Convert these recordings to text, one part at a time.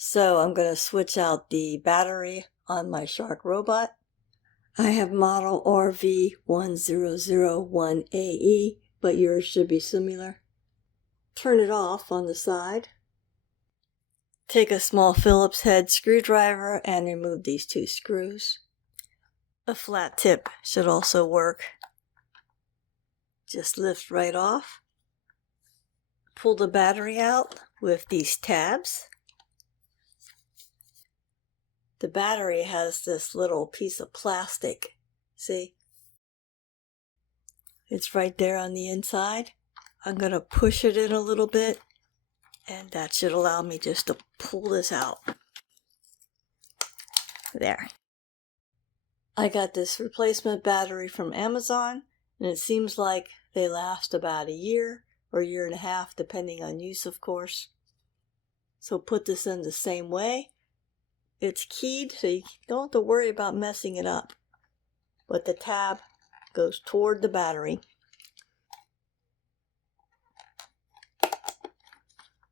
So I'm going to switch out the battery on my Shark robot. I have model RV1001AE, but yours should be similar. Turn it off on the side. Take a small Phillips head screwdriver and remove these two screws. A flat tip should also work. Just lift right off. Pull the battery out with these tabs. The battery has this little piece of plastic. See? It's right there on the inside. I'm going to push it in a little bit, and that should allow me just to pull this out. There. I got this replacement battery from Amazon, and it seems like they last about a year or a year and a half, depending on use, of course. So put this in the same way. It's keyed, so you don't have to worry about messing it up. But the tab goes toward the battery.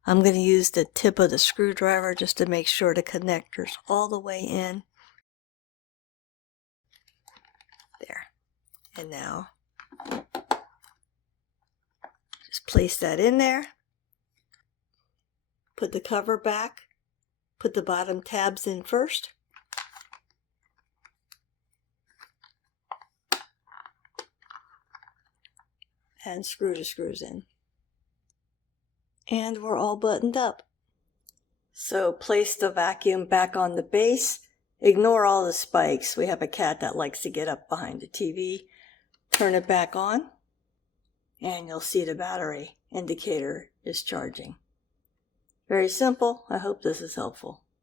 I'm going to use the tip of the screwdriver just to make sure the connector's all the way in. There. And now, just place that in there. Put the cover back. Put the bottom tabs in first. And screw the screws in. And we're all buttoned up. So place the vacuum back on the base. Ignore all the spikes. We have a cat that likes to get up behind the TV. Turn it back on. And you'll see the battery indicator is charging. Very simple. I hope this is helpful.